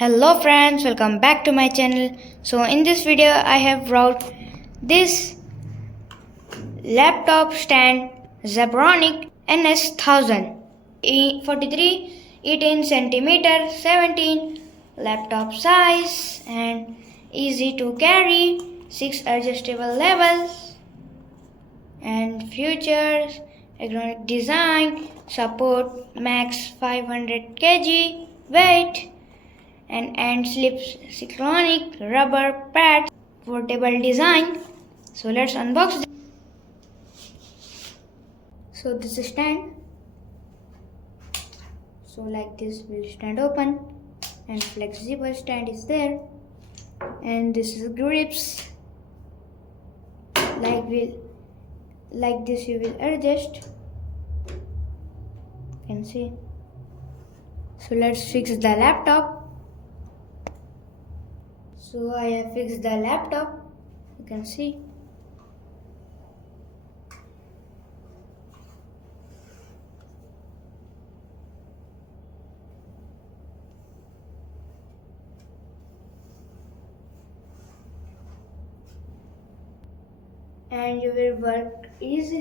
Hello friends, welcome back to my channel. So in this video I have brought this laptop stand Zebronic NS1000 43 18 centimeter 17 laptop size and easy to carry, 6 adjustable levels and features, ergonomic design, support max 500 kg weight and slip synchronic rubber pads, portable design. So let's unbox this. So this is stand. So like this will stand open and flexible stand is there, and this is grips. Like this you will adjust. You can see. So let's fix the laptop. So I have fixed the laptop. You can see. And you will work easily.